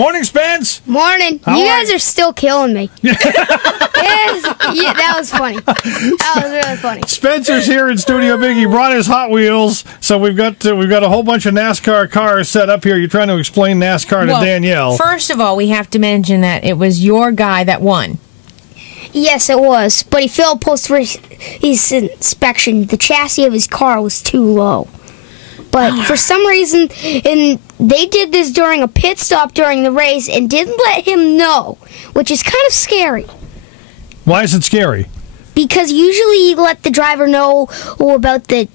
Morning, Spence. Morning. How you are guys you? are still killing me. Yes. Yeah, that was funny. That was really funny. Spencer's here in Studio Big. He brought his Hot Wheels, so we've got a whole bunch of NASCAR cars set up here. You're trying to explain NASCAR to Danielle. First of all, we have to mention that it was your guy that won. Yes, it was. But he failed post-race inspection. The chassis of his car was too low. But for some reason, and they did this during a pit stop during the race and didn't let him know, which is kind of scary. Why is it scary? Because usually you let the driver know about the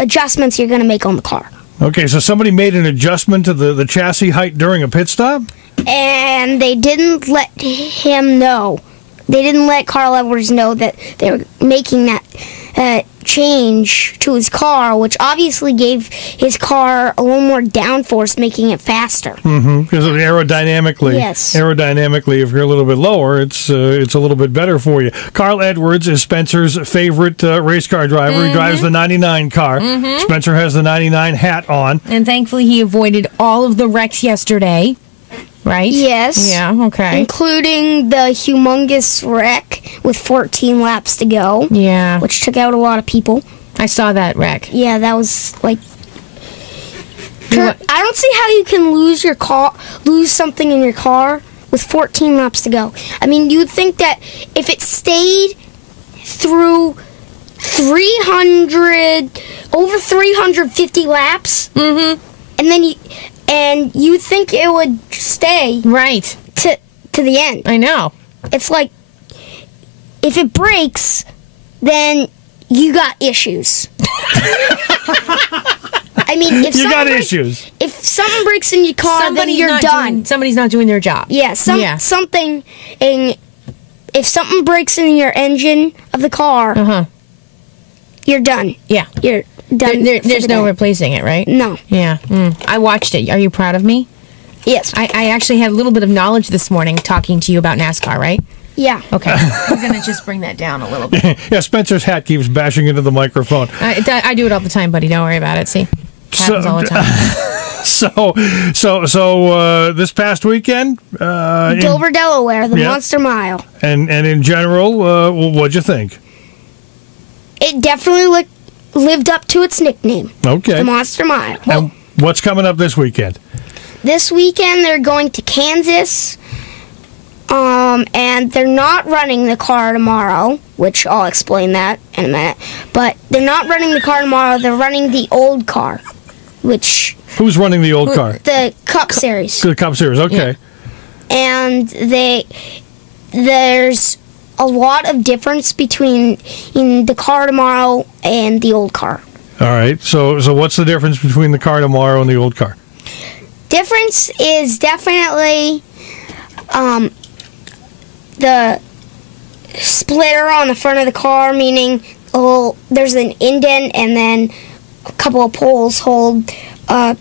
adjustments you're going to make on the car. Okay, so somebody made an adjustment to the chassis height during a pit stop? And they didn't let him know. They didn't let Carl Edwards know that they were making that change to his car, which obviously gave his car a little more downforce, making it faster. Because aerodynamically, Yes. if you're a little bit lower, it's a little bit better for you. Carl Edwards is Spencer's favorite race car driver. He drives the 99 car. Spencer has the 99 hat on. And thankfully, he avoided all of the wrecks yesterday, right? Yes. Yeah, okay. Including the humongous wreck with 14 laps to go. Yeah. Which took out a lot of people. I saw that wreck. Yeah, that was like... What? I don't see how you can lose something in your car with 14 laps to go. I mean, you'd think that if it stayed through over 350 laps, and then you think it would stay Right. to the end. I know. It's like, if it breaks, then you got issues. I mean, if something breaks in your car, then you're done. Somebody's not doing their job. Yeah, something. If something breaks in your engine of the car, you're done. Yeah. You're done. There's no replacing it, right? No. Yeah. I watched it. Are you proud of me? Yes. I actually had a little bit of knowledge this morning talking to you about NASCAR, right? Yeah. Okay. I'm going to just bring that down a little bit. Yeah, Spencer's hat keeps bashing into the microphone. I do it all the time, buddy. Don't worry about it. See? Happens all the time. So this past weekend, Dover, Delaware, the Monster Mile. And in general, what'd you think? It definitely lived up to its nickname. Okay. The Monster Mile. And what's coming up this weekend? This weekend they're going to Kansas, and they're not running the car tomorrow, which I'll explain that in a minute. But they're not running the car tomorrow. They're running the old car, which... Who's running the old car? The Cup Series. The Cup Series, okay. Yeah. And there's a lot of difference between the car tomorrow and the old car. All right. So what's the difference between the car tomorrow and the old car? Difference is definitely the splitter on the front of the car, meaning there's an indent and then a couple of poles hold a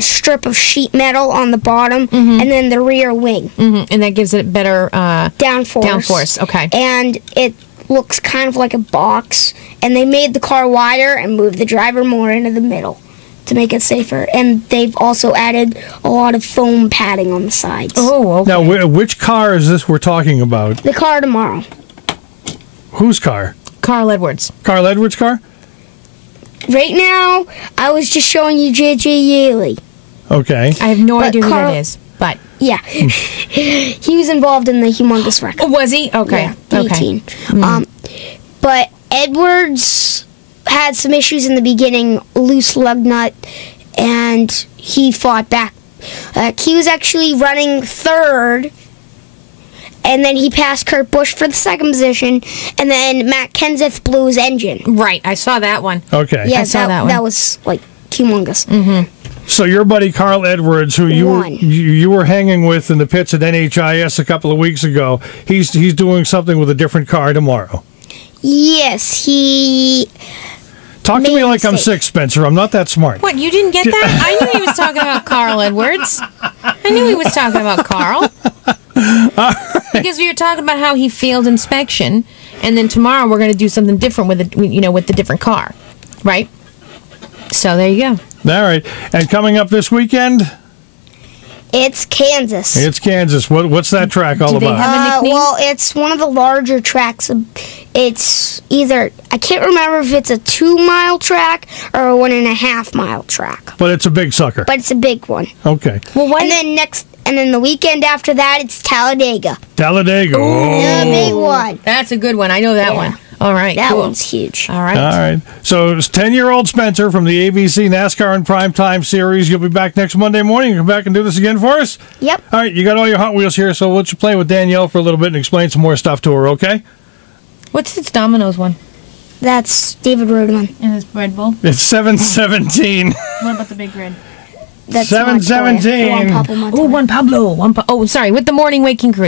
strip of sheet metal on the bottom, and then the rear wing. And that gives it better downforce. Downforce, okay. And it looks kind of like a box, and they made the car wider and moved the driver more into the middle to make it safer. And they've also added a lot of foam padding on the sides. Oh, okay. Now, which car is this we're talking about? The car tomorrow. Whose car? Carl Edwards. Carl Edwards' car? Right now, I was just showing you J.J. Yaley. Okay. I have no But idea who Carl- that is, but... Yeah. He was involved in the humongous wreck. Oh, was he? Okay. Yeah, the Okay. 18. But Edwards had some issues in the beginning, loose lug nut, and he fought back. He was actually running third, and then he passed Kurt Busch for the second position, and then Matt Kenseth blew his engine. Right, I saw that one. Okay. Yeah, I saw that one. That was, like, humongous. So your buddy Carl Edwards, who Won. you were hanging with in the pits at NHIS a couple of weeks ago, he's doing something with a different car tomorrow. Yes, he... Talk to Made me a like I'm mistake. 6, Spencer. I'm not that smart. What, you didn't get that? I knew he was talking about Carl Edwards. I knew he was talking about Carl. Because we were talking about how he failed inspection, and then tomorrow we're going to do something different with the different car, right? So there you go. All right. And coming up this weekend? It's Kansas. It's Kansas. What's that track all Do they about? have a nickname? Well, it's one of the larger tracks. It's either, I can't remember if it's a 2-mile track or a 1.5-mile track. But it's a big sucker. But it's a big one. Okay. Well, And then the weekend after that, it's Talladega. Talladega. The big one. That's a good one. I know that one. All right, That cool. one's huge. All right. All right. So it's 10-year-old Spencer from the ABC NASCAR in Primetime series. You'll be back next Monday morning. You come back and do this again for us? Yep. All right. You got all your Hot Wheels here, so we'll let you play with Danielle for a little bit and explain some more stuff to her, okay? What's this Domino's one? That's David Rodeman. In this Red Bull? It's 7:17. What about the big red? That's 7:17. Montoya. Juan Pablo Montoya. Oh, Juan Pablo. Oh, sorry, with the morning waking crew.